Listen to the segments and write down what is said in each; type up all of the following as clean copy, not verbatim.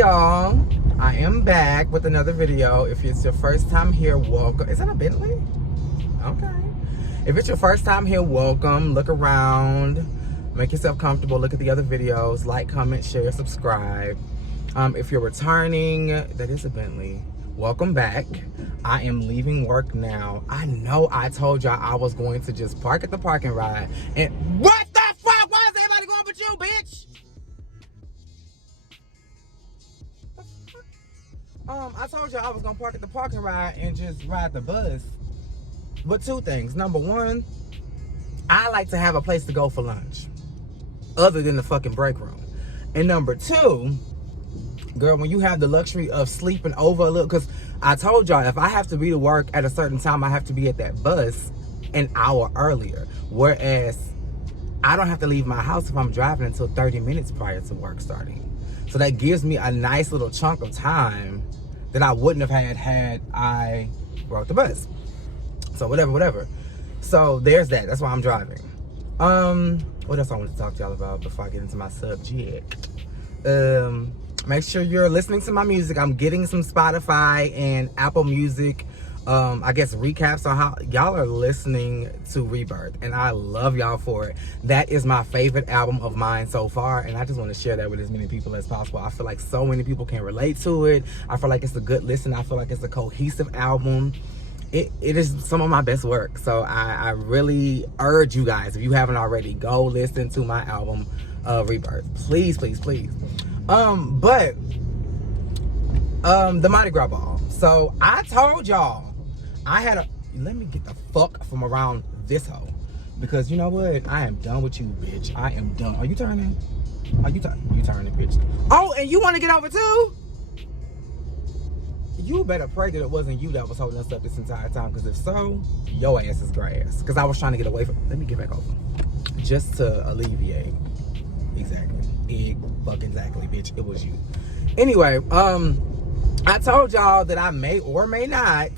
y'all, I am back with another video. If it's your first time here, welcome. Is that a Bentley? Okay. If it's your first time here, welcome. Look around, make yourself comfortable, look at the other videos, like, comment, share, subscribe. If you're returning, that is a Bentley, welcome back. I am leaving work now. I know I told y'all I was going to just park at the parking ride, and what the fuck? Why is everybody going but you, bitch? I told you I was gonna park at the parking ride and just ride the bus. But two things. Number one, I like to have a place to go for lunch other than the fucking break room. And number two, girl, when you have the luxury of sleeping over a little, because I told y'all if I have to be to work at a certain time, I have to be at that bus an hour earlier. Whereas I don't have to leave my house if I'm driving until 30 minutes prior to work starting. So that gives me a nice little chunk of time that I wouldn't have had I rode the bus. So whatever. So there's that. That's why I'm driving. What else I want to talk to y'all about before I get into my subject? Make sure you're listening to my music. I'm getting some Spotify and Apple Music, I guess, recaps on how y'all are listening to Rebirth, and I love y'all for it. That is my favorite album of mine so far, and I just want to share that with as many people as possible. I feel like so many people can relate to it. I feel like it's a good listen. I feel like it's a cohesive album. It is some of my best work, so I really urge you guys, if you haven't already, go listen to my album, Rebirth. Please. The Mardi Gras ball. So I told y'all let me get the fuck from around this hoe, because you know what? I am done with you, bitch. I am done. Are you turning? You turning, bitch. Oh, and you want to get over too? You better pray that it wasn't you that was holding us up this entire time, because if so, your ass is grass. Because I was trying to get away from. Let me get back over. Just to alleviate. Exactly, bitch. It was you. Anyway, I told y'all that I may or may not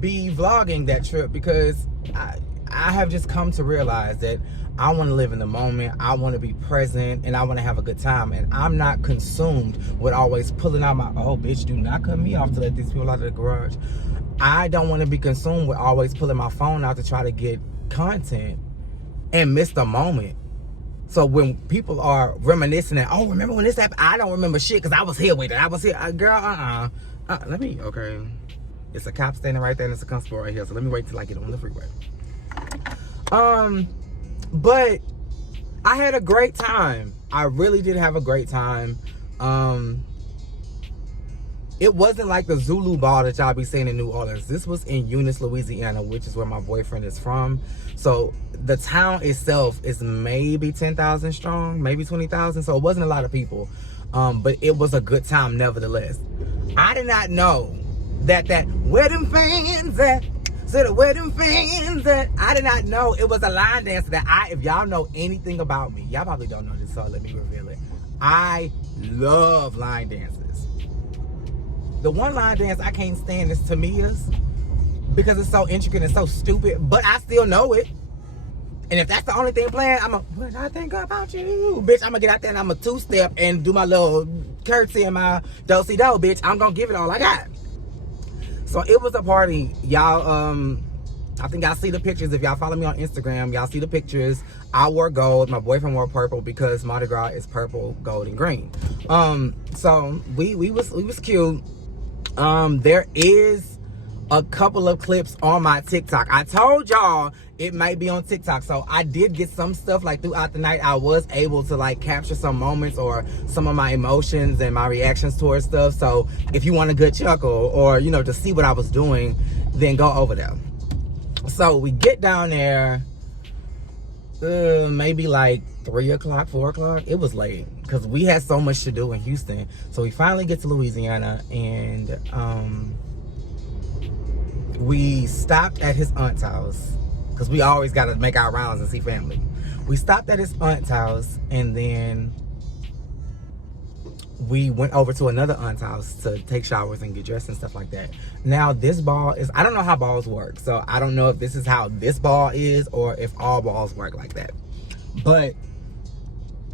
be vlogging that trip, because I have just come to realize that I want to live in the moment. I want to be present, and I want to have a good time. And I'm not consumed with always pulling out my, oh, bitch, do not cut me off to let these people out of the garage. I don't want to be consumed with always pulling my phone out to try to get content and miss the moment. So when people are reminiscing and, oh, remember when this happened? I don't remember shit because I was here with it. I was here. Girl, okay. It's a cop standing right there, and it's a constable right here. So let me wait till I get on the freeway. But I had a great time. I really did have a great time. It wasn't like the Zulu ball that y'all be seeing in New Orleans. This was in Eunice, Louisiana, which is where my boyfriend is from. So the town itself is maybe 10,000 strong, maybe 20,000. So it wasn't a lot of people. But it was a good time nevertheless. I did not know that where them fans at? So the wedding fans that I did not know it was a line dance that if y'all know anything about me, y'all probably don't know this, so let me reveal it. I love line dances. The one line dance I can't stand is Tamia's, because it's so intricate and so stupid, but I still know it. And if that's the only thing playing, when I think about you, bitch, I'm gonna get out there and I'm a two-step and do my little curtsy and my do-si-do, bitch. I'm gonna give it all I got. So it was a party, y'all. I think y'all see the pictures. If y'all follow me on Instagram, y'all see the pictures. I wore gold. My boyfriend wore purple, because Mardi Gras is purple, gold, and green. So we was cute. There is a couple of clips on my TikTok. I told y'all it might be on TikTok. So I did get some stuff, like throughout the night. I was able to like capture some moments or some of my emotions and my reactions towards stuff. So if you want a good chuckle or, you know, to see what I was doing, then go over there. So we get down there, maybe like 3 o'clock, 4 o'clock. It was late because we had so much to do in Houston. So we finally get to Louisiana, and we stopped at his aunt's house, because we always got to make our rounds and see family. We stopped at his aunt's house, and then we went over to another aunt's house to take showers and get dressed and stuff like that. Now, this ball is, I don't know how balls work, so I don't know if this is how this ball is or if all balls work like that. But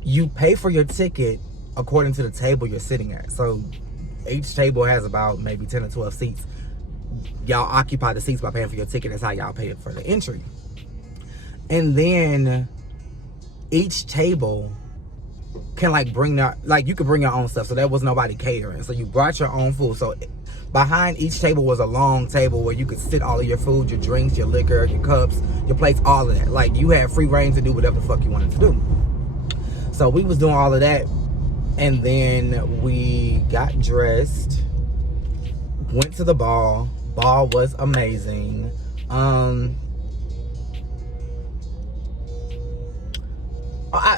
you pay for your ticket according to the table you're sitting at. So each table has about maybe 10 or 12 seats. Y'all occupy the seats by paying for your ticket. That's how y'all pay for the entry. And then each table can like bring their, like you could bring your own stuff. So there was nobody catering. So you brought your own food. So behind each table was a long table where you could sit all of your food, your drinks, your liquor, your cups, your plates, all of that. Like you had free reign to do whatever the fuck you wanted to do. So we was doing all of that. And then we got dressed, went to the ball. Ball was amazing.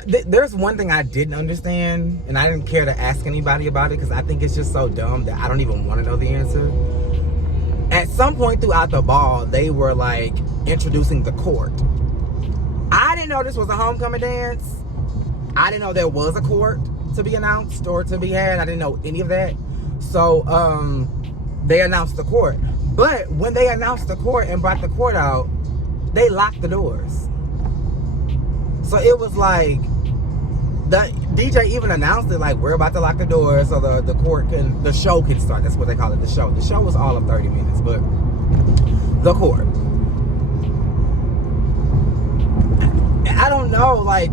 There's one thing I didn't understand, and I didn't care to ask anybody about it because I think it's just so dumb that I don't even want to know the answer. At some point throughout the ball, they were like introducing the court. I didn't know this was a homecoming dance. I didn't know there was a court to be announced or to be had. I didn't know any of that. So they announced the court. But when they announced the court and brought the court out, they locked the doors. So it was like, the DJ even announced it, like, we're about to lock the doors so the court can, the show can start. That's what they call it, the show. The show was all of 30 minutes, but the court. I don't know, like,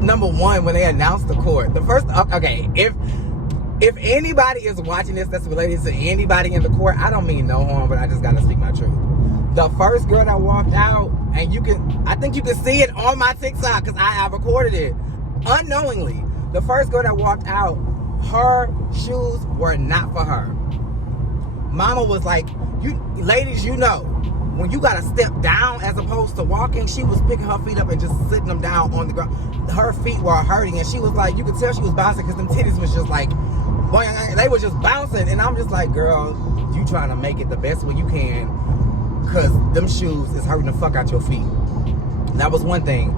number one, when they announced the court, the first, okay, if anybody is watching this that's related to anybody in the court, I don't mean no harm, but I just gotta speak my truth. The first girl that walked out, and I think you can see it on my TikTok because I recorded it unknowingly. The first girl that walked out, her shoes were not for her. Mama was like, "You ladies, you know, when you gotta step down as opposed to walking," she was picking her feet up and just sitting them down on the ground. Her feet were hurting, and she was like, you could tell she was bouncing because them titties was just like, they were just bouncing. And I'm just like, girl, you trying to make it the best way you can, because them shoes is hurting the fuck out your feet. That was one thing.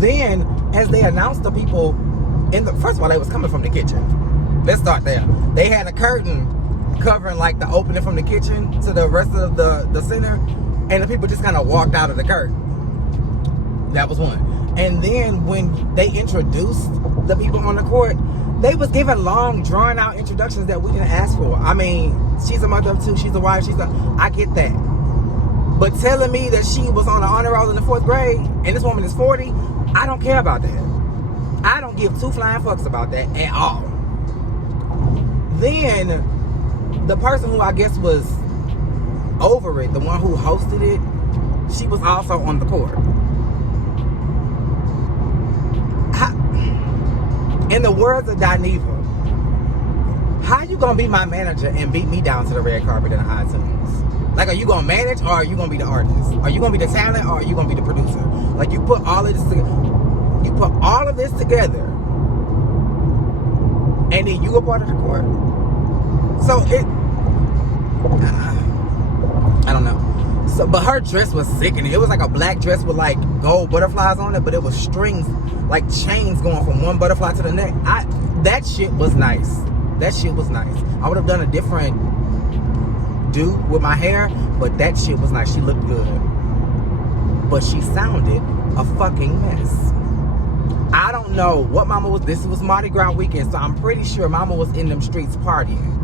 Then, as they announced the people, first of all, they was coming from the kitchen. Let's start there. They had a curtain covering like the opening from the kitchen to the rest of the center, and the people just kind of walked out of the curtain. That was one. And then when they introduced the people on the court, they was giving long, drawn out introductions that we didn't ask for. I mean, she's a mother of two, she's a wife, I get that. But telling me that she was on the honor roll in the 4th grade and this woman is 40, I don't care about that. I don't give two flying fucks about that at all. Then, the person who I guess was over it, the one who hosted it, she was also on the court. In the words of Dineva, how you gonna be my manager and beat me down to the red carpet in the iTunes? Like, are you gonna manage or are you gonna be the artist? Are you gonna be the talent or are you gonna be the producer? Like, you put all of this together. You put all of this together, and then you a part of the court. So I don't know. So, but her dress was sickening. It was like a black dress with like gold butterflies on it, but it was strings, like chains going from one butterfly to the next. That shit was nice. That shit was nice. I would have done a different do with my hair, but that shit was nice. She looked good. But she sounded a fucking mess. I don't know what Mama was. This was Mardi Gras weekend, so I'm pretty sure Mama was in them streets partying.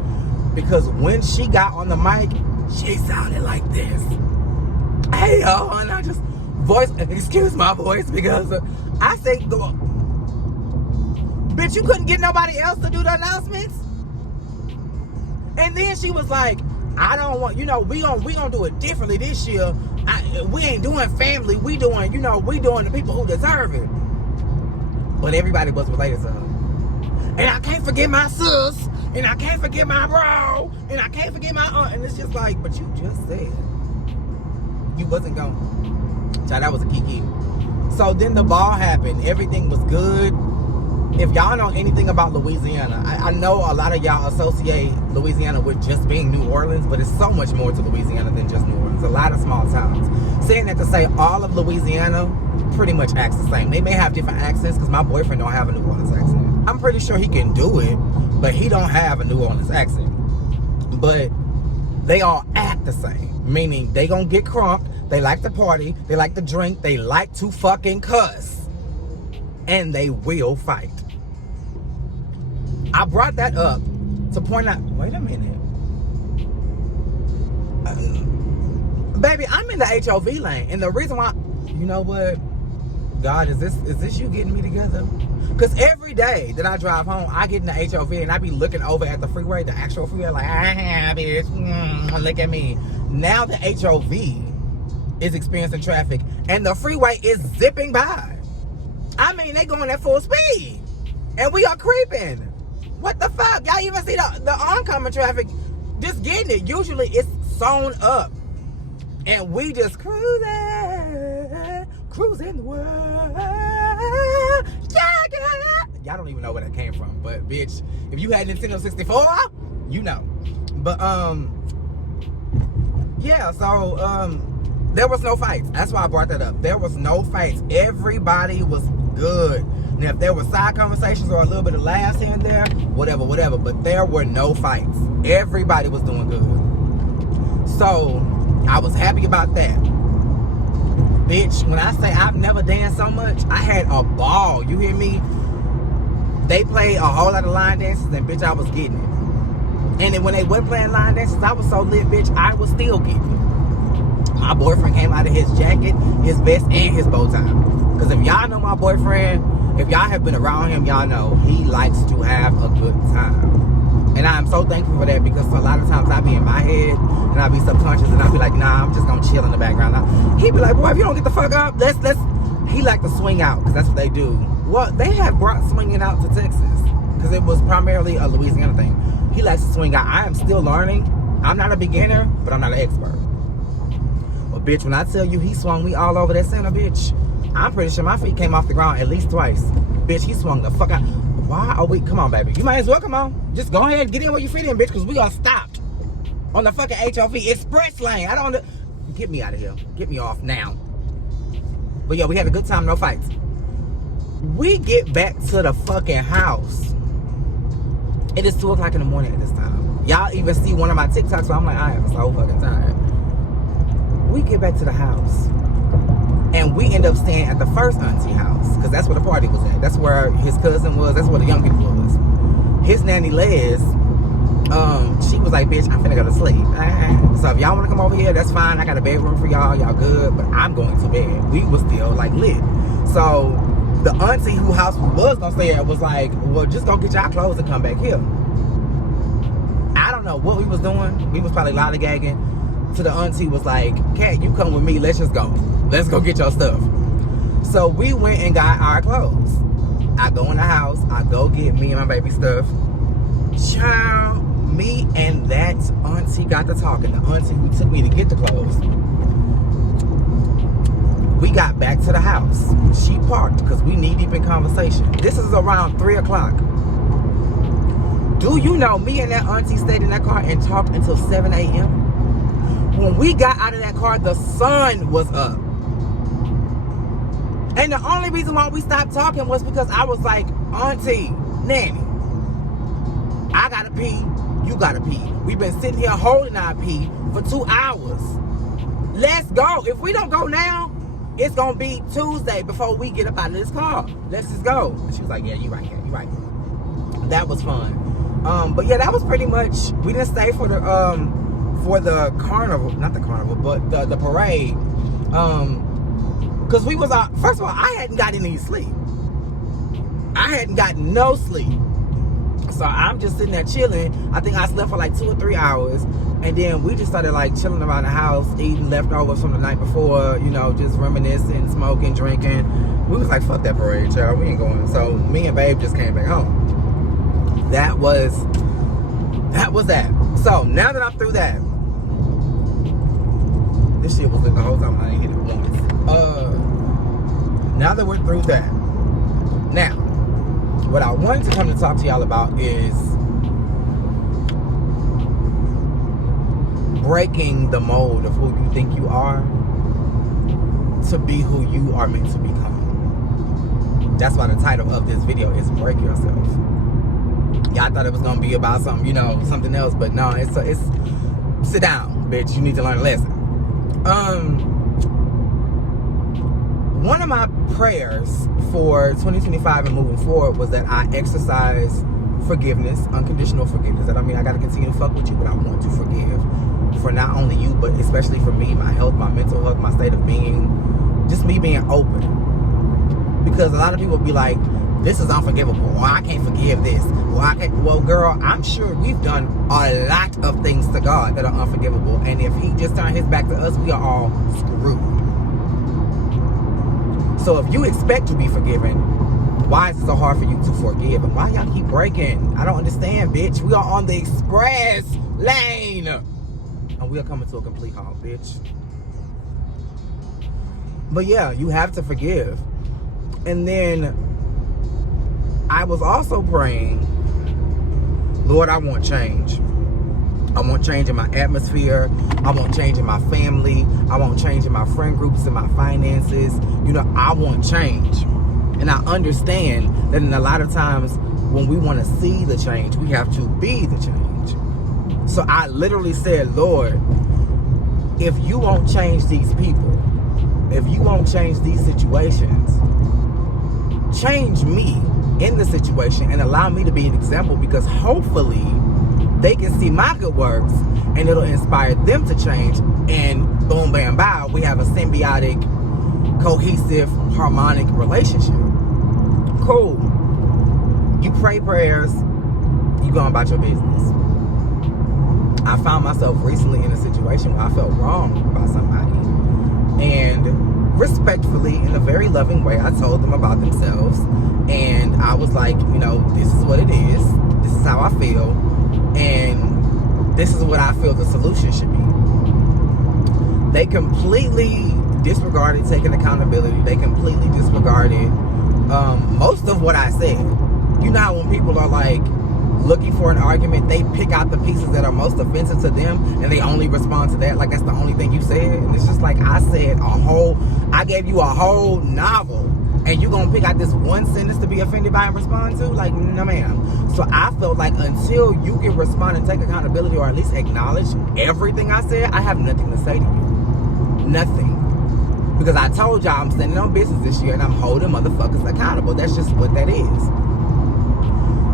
Because when she got on the mic, she sounded like this. Hey, yo, and I just excuse my voice because I say, bitch, you couldn't get nobody else to do the announcements? And then she was like, I don't want, we gonna do it differently this year. We ain't doing family, we doing the people who deserve it. But everybody was related to her. And I can't forget my sis, and I can't forget my bro, and I can't forget my aunt. And it's just like, but you just said you wasn't going. Child, that was a kiki. So then the ball happened. Everything was good. If y'all know anything about Louisiana, I know a lot of y'all associate Louisiana with just being New Orleans, but it's so much more to Louisiana than just New Orleans. A lot of small towns. Saying that to say all of Louisiana pretty much acts the same. They may have different accents because my boyfriend don't have a New Orleans accent. I'm pretty sure he can do it, but he don't have a New Orleans accent. But they all act the same, meaning they gonna get crunked, they like to party, they like to drink, they like to fucking cuss, and they will fight. I brought that up to point out, wait a minute. Baby, I'm in the HOV lane. And the reason why, you know what? God, is this you getting me together? Because every day that I drive home, I get in the HOV and I be looking over at the freeway, the actual freeway, like, bitch, look at me. Now the HOV is experiencing traffic and the freeway is zipping by. I mean, they going at full speed and we are creeping. What the fuck? Y'all even see the oncoming traffic just getting it. Usually it's sewn up and we just cruising the world. Yeah. Y'all don't even know where that came from, but bitch, if you had Nintendo 64, you know. But yeah, so there was no fights. That's why I brought that up. There was no fights. Everybody was good. Now, if there were side conversations or a little bit of laughs here and there, whatever. But there were no fights. Everybody was doing good. So I was happy about that. Bitch, when I say I've never danced so much, I had a ball. You hear me? They played a whole lot of line dances and bitch, I was getting it. And then when they were playing line dances, I was so lit, bitch, I was still getting it. My boyfriend came out of his jacket, his vest, and his bow tie. Because if y'all know my boyfriend, if y'all have been around him, y'all know he likes to have a good time. And I'm so thankful for that because a lot of times I be in my head and I be subconscious and I be like, nah, I'm just gonna chill in the background. He'd be like, boy, if you don't get the fuck up, let's. He like to swing out because that's what they do. Well, they have brought swinging out to Texas because it was primarily a Louisiana thing. He likes to swing out. I am still learning. I'm not a beginner, but I'm not an expert. But bitch, when I tell you he swung me all over that center, bitch, I'm pretty sure my feet came off the ground at least twice. Bitch, he swung the fuck out. Why are we? Come on, baby. You might as well come on. Just go ahead and get in where you fit in, bitch, because we are stopped on the fucking HOV express lane. I don't. Get me out of here. Get me off now. But yeah, we had a good time, no fights. We get back to the fucking house. It is 2 o'clock in the morning at this time. Y'all even see one of my TikToks, so I'm like, I am so fucking tired. We get back to the house. And we end up staying at the first auntie house. Because that's where the party was at. That's where his cousin was. That's where the young people was. His nanny Les, she was like, bitch, I'm finna go to sleep. So if y'all want to come over here, that's fine. I got a bedroom for y'all. Y'all good. But I'm going to bed. We was still like lit. So the auntie whose house we was gonna stay at was like, well, just go get y'all clothes and come back here. I don't know what we was doing. We was probably lollygagging. So the auntie was like, Kat, you come with me. Let's just go. Let's go get your stuff. So we went and got our clothes. I go in the house. I go get me and my baby stuff. Child, me and that auntie got to talking. The auntie who took me to get the clothes. We got back to the house. She parked because we knee deep in conversation. This is around 3 o'clock. Do you know me and that auntie stayed in that car and talked until 7 a.m.? When we got out of that car, the sun was up. And the only reason why we stopped talking was because I was like, Auntie, Nanny, I gotta pee, you gotta pee. We've been sitting here holding our pee for 2 hours. Let's go. If we don't go now, it's gonna be Tuesday before we get up out of this car. Let's just go. And she was like, yeah, you're right, yeah, you're right. That was fun. But yeah, that was pretty much, we didn't stay for the carnival, not the carnival, but the parade. Cause we was first of all, I hadn't gotten any sleep. I hadn't gotten no sleep. So I'm just sitting there chilling. I think I slept for like 2 or 3 hours. And then we just started like chilling around the house, eating leftovers from the night before, you know, just reminiscing, smoking, drinking. We was like, fuck that parade, child. We ain't going. So me and Babe just came back home. That was that. So now that I'm through that, this shit was lit the whole time. I didn't hit it once. Now that we're through that, now what I wanted to come to talk to y'all about is breaking the mold of who you think you are to be who you are meant to become. That's why the title of this video is Break Yourself. Y'all thought it was gonna be about something, you know, something else, but no, it's sit down, bitch. You need to learn a lesson. One of my prayers for 2025 and moving forward was that I exercise forgiveness, unconditional forgiveness. That I mean, I got to continue to fuck with you, but I want to forgive for not only you, but especially for me, my health, my mental health, my state of being, just me being open. Because a lot of people be like, this is unforgivable, or I can't forgive this, or I can't. Well, girl, I'm sure we've done a lot of things to God that are unforgivable, and if he just turned his back to us, we are all screwed. So if you expect to be forgiven, why is it so hard for you to forgive? And why y'all keep breaking? I don't understand, bitch. We are on the express lane, and we are coming to a complete halt, bitch. But yeah, you have to forgive. And then I was also praying, Lord, I want change. I want change in my atmosphere. I want change in my family. I want change in my friend groups and my finances. You know, I want change. And I understand that in a lot of times when we want to see the change, we have to be the change. So I literally said, Lord, if you won't change these people, if you won't change these situations, change me in the situation and allow me to be an example, because hopefully they can see my good works and it'll inspire them to change, and boom, bam, bow, we have a symbiotic, cohesive, harmonic relationship. Cool. You pray prayers, you go about your business. I found myself recently in a situation where I felt wrong about somebody, and respectfully, in a very loving way, I told them about themselves, and I was like, you know, this is what it is, this is how I feel, and this is what I feel the solution should be. They completely disregarded taking accountability. They completely disregarded most of what I said. You know how when people are like looking for an argument, they pick out the pieces that are most offensive to them and they only respond to that like that's the only thing you said. And it's just like, I gave you a whole novel and you gonna pick out this one sentence to be offended by and respond to? Like, no ma'am. So I felt like until you can respond and take accountability, or at least acknowledge everything I said, I have nothing to say to you. Nothing. Because I told y'all I'm standing on business this year and I'm holding motherfuckers accountable. That's just what that is.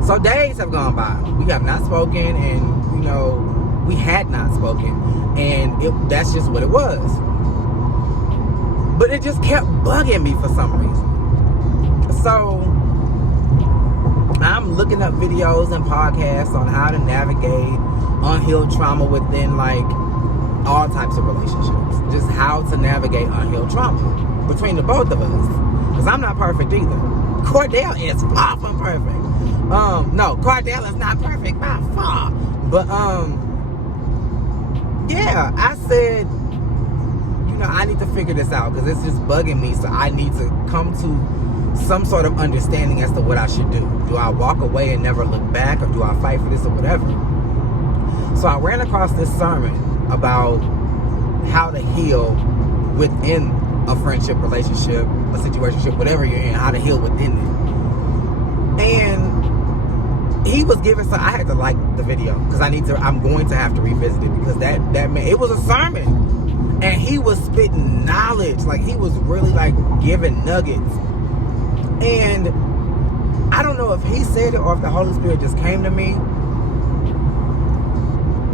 So days have gone by. We have not spoken, and, you know, we had not spoken. And that's just what it was. But it just kept bugging me for some reason. So I'm looking up videos and podcasts on how to navigate unhealed trauma within, like, all types of relationships. Just how to navigate unhealed trauma between the both of us. Because I'm not perfect either. Cordell is far from perfect. No, Cordell is not perfect by far. But, yeah, I said, you know, I need to figure this out because it's just bugging me. So I need to come to some sort of understanding as to what I should do. Do I walk away and never look back, or do I fight for this or whatever? So I ran across this sermon about how to heal within a friendship, relationship, a situationship, whatever you're in, how to heal within it. And he was giving, so I had to like the video because I'm going to have to revisit it, because that man, it was a sermon and he was spitting knowledge. Like, he was really like giving nuggets. And I don't know if he said it or if the Holy Spirit just came to me,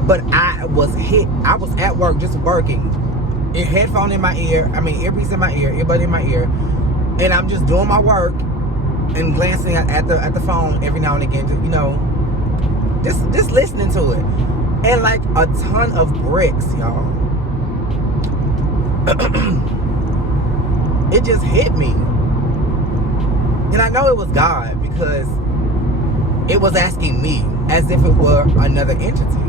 but I was at work, just working, a headphone in my ear, earpiece in my ear, earbud in my ear, and I'm just doing my work and glancing at the phone every now and again to, you know, just listening to it. And like a ton of bricks, y'all. It just hit me. And I know it was God, because it was asking me as if it were another entity.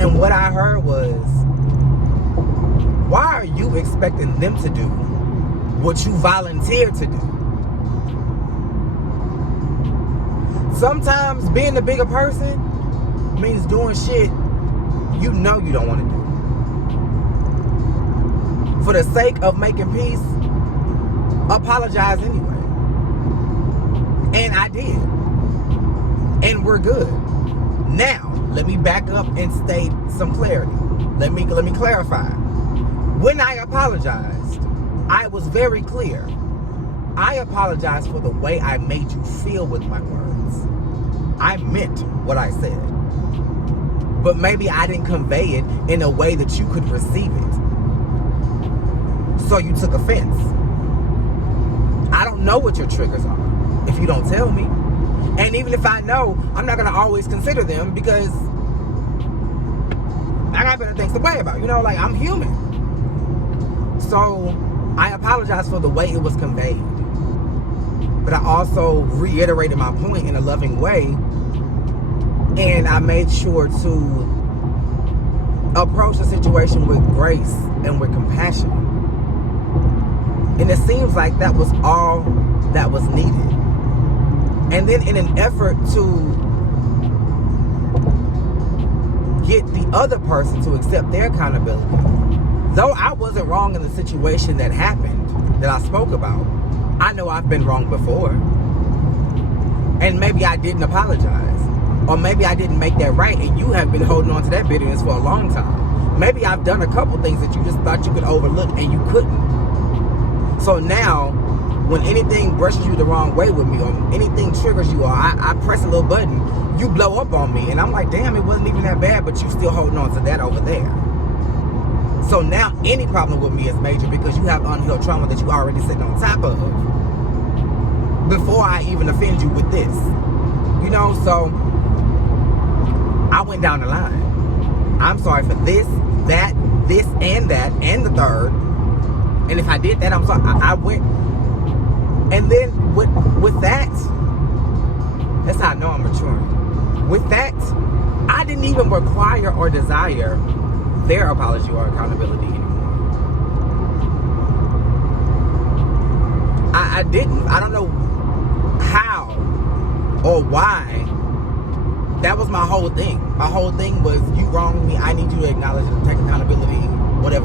And what I heard was, why are you expecting them to do what you volunteered to do? Sometimes being the bigger person means doing shit you know you don't want to do. For the sake of making peace, apologize anyway. And I did. And we're good. Now, let me back up and state some clarity. Let me clarify. When I apologized, I was very clear. I apologized for the way I made you feel with my words. I meant what I said. But maybe I didn't convey it in a way that you could receive it. So you took offense. I don't know what your triggers are if you don't tell me. And even if I know, I'm not going to always consider them because I got better things to worry about. You know, like, I'm human. So I apologize for the way it was conveyed. But I also reiterated my point in a loving way. And I made sure to approach the situation with grace and with compassion. And it seems like that was all that was needed. And then in an effort to get the other person to accept their accountability, though I wasn't wrong in the situation that happened, that I spoke about, I know I've been wrong before. And maybe I didn't apologize. Or maybe I didn't make that right and you have been holding on to that bitterness for a long time. Maybe I've done a couple things that you just thought you could overlook and you couldn't. So now, when anything brushes you the wrong way with me, or anything triggers you, or I press a little button, you blow up on me. And I'm like, damn, it wasn't even that bad, but you still holding on to that over there. So now any problem with me is major because you have unhealed trauma that you already sitting on top of before I even offend you with this. You know, so I went down the line. I'm sorry for this, that, and the third. And if I did that, I'm sorry. I went. And then with that, that's how I know I'm maturing. With that, I didn't even require or desire their apology or accountability anymore. I didn't. I don't know how or why. That was my whole thing. My whole thing was, you wronged me, I need you to acknowledge and take accountability, whatever.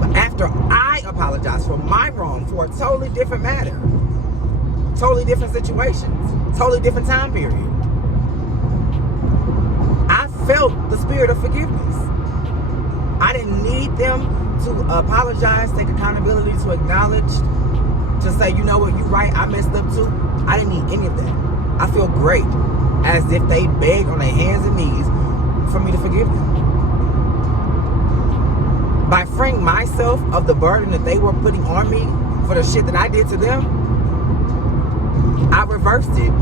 But after I apologized for my wrong, for a totally different matter, totally different situations, totally different time period, I felt the spirit of forgiveness. I didn't need them to apologize, take accountability, to acknowledge, to say, you know what, you're right, I messed up too. I didn't need any of that. I feel great, as if they begged on their hands and knees for me to forgive them. By freeing myself of the burden that they were putting on me for the shit that I did to them, I reversed it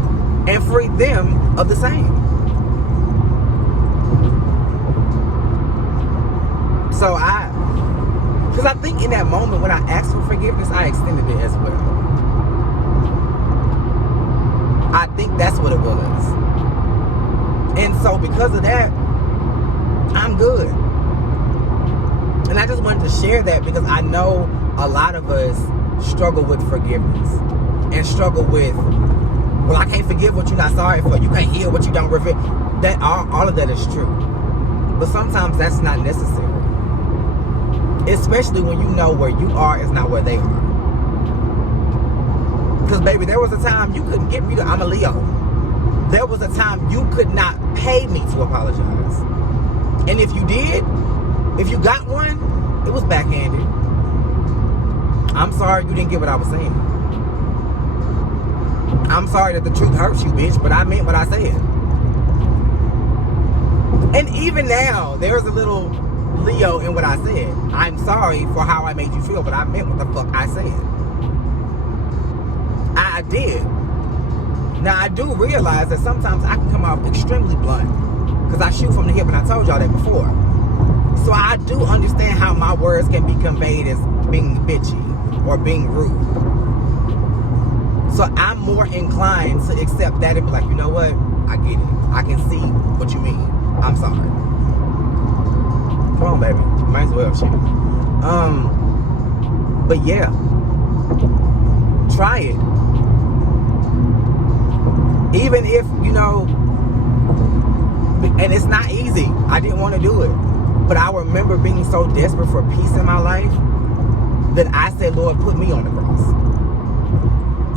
and freed them of the same. So because I think in that moment when I asked for forgiveness, I extended it as well. I think that's what it was. And so because of that, I'm good. And I just wanted to share that because I know a lot of us struggle with forgiveness. And struggle with, well, I can't forgive what you're not sorry for. You can't heal what you don't reveal. That all of that is true. But sometimes that's not necessary. Especially when you know where you are is not where they are. Because, baby, there was a time you couldn't get me to, I'm a Leo. There was a time you could not pay me to apologize. And if you did, if you got one, it was backhanded. I'm sorry you didn't get what I was saying. I'm sorry that the truth hurts you, bitch, but I meant what I said. And even now, there's a little Leo in what I said. I'm sorry for how I made you feel, but I meant what the fuck I said. I did. Now, I do realize that sometimes I can come off extremely blunt because I shoot from the hip, and I told y'all that before. So I do understand how my words can be conveyed as being bitchy or being rude. So I'm more inclined to accept that and be like, you know what? I get it. I can see what you mean. I'm sorry. Come on, baby. Might as well, shit. But yeah. Try it. Even if, you know, and it's not easy. I didn't want to do it. But I remember being so desperate for peace in my life that I said, Lord, put me on the cross.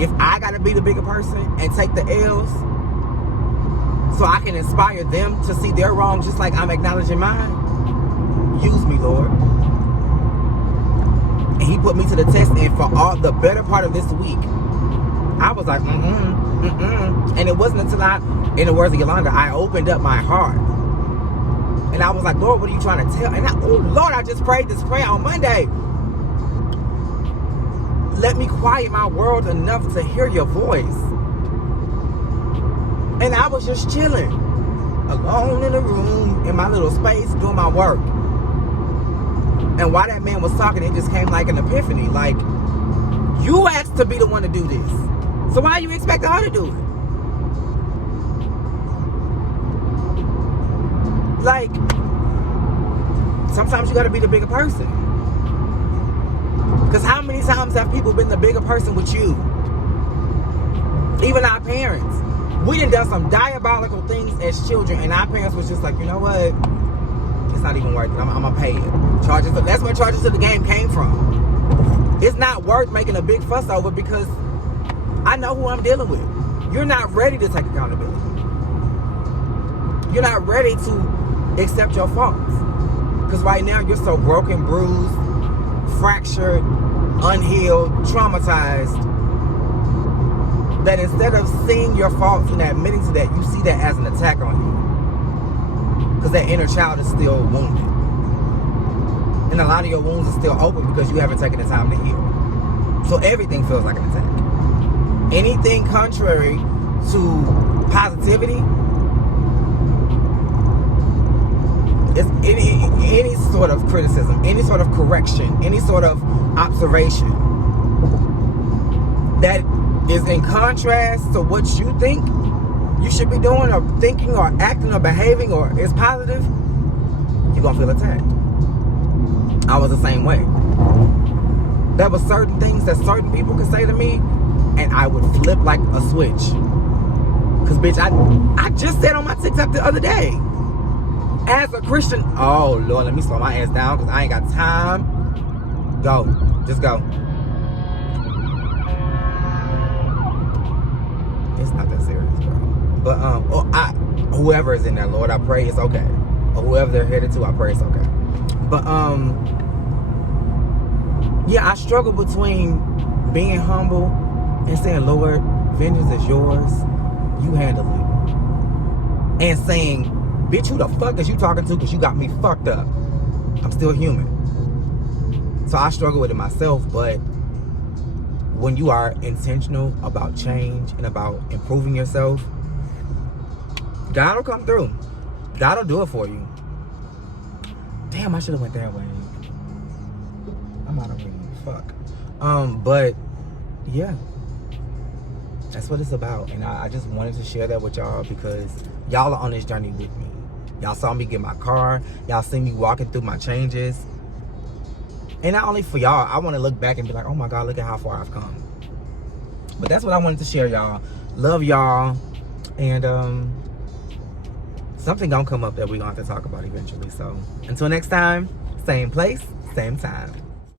If I got to be the bigger person and take the L's so I can inspire them to see their wrong just like I'm acknowledging mine, use me, Lord. And he put me to the test, and for all the better part of this week, I was like, And it wasn't until in the words of Yolanda, I opened up my heart. And I was like, Lord, what are you trying to tell? And oh Lord, I just prayed this prayer on Monday. Let me quiet my world enough to hear your voice. And I was just chilling, alone in the room, in my little space, doing my work. And while that man was talking, it just came like an epiphany. Like, you asked to be the one to do this. So why are you expecting her to do it? Like, sometimes you gotta be the bigger person. Because how many times have people been the bigger person with you? Even our parents. We done some diabolical things as children, and our parents was just like, you know what? It's not even worth it. I'm gonna pay it. Charges. That's where charges to the game came from. It's not worth making a big fuss over because I know who I'm dealing with. You're not ready to take accountability. You're not ready to accept your faults. Because right now you're so broken, bruised, fractured, unhealed, traumatized, that instead of seeing your faults and admitting to that, you see that as an attack on you. Because that inner child is still wounded. And a lot of your wounds are still open because you haven't taken the time to heal. So everything feels like an attack. Anything contrary to positivity, it's any sort of criticism, any sort of correction, any sort of observation that is in contrast to what you think you should be doing or thinking or acting or behaving or is positive, you're gonna feel attacked. I was the same way. There were certain things that certain people could say to me and I would flip like a switch. Cause bitch, I just said on my TikTok the other day, as a Christian, oh Lord, let me slow my ass down because I ain't got time. Go. Just go. It's not that serious, bro. But whoever is in there, Lord, I pray it's okay. Or whoever they're headed to, I pray it's okay. But yeah, I struggle between being humble and saying, Lord, vengeance is yours. You handle it. And saying, bitch, who the fuck is you talking to? Because you got me fucked up. I'm still human. So I struggle with it myself, but when you are intentional about change and about improving yourself, God will come through. God will do it for you. Damn, I should have went that way. I'm out of reading. Fuck. But yeah, that's what it's about. And I just wanted to share that with y'all because y'all are on this journey with me. Y'all saw me get my car. Y'all see me walking through my changes. And not only for y'all, I want to look back and be like, oh my God, look at how far I've come. But that's what I wanted to share, y'all. Love y'all. And something gonna come up that we're gonna have to talk about eventually. So until next time, same place, same time.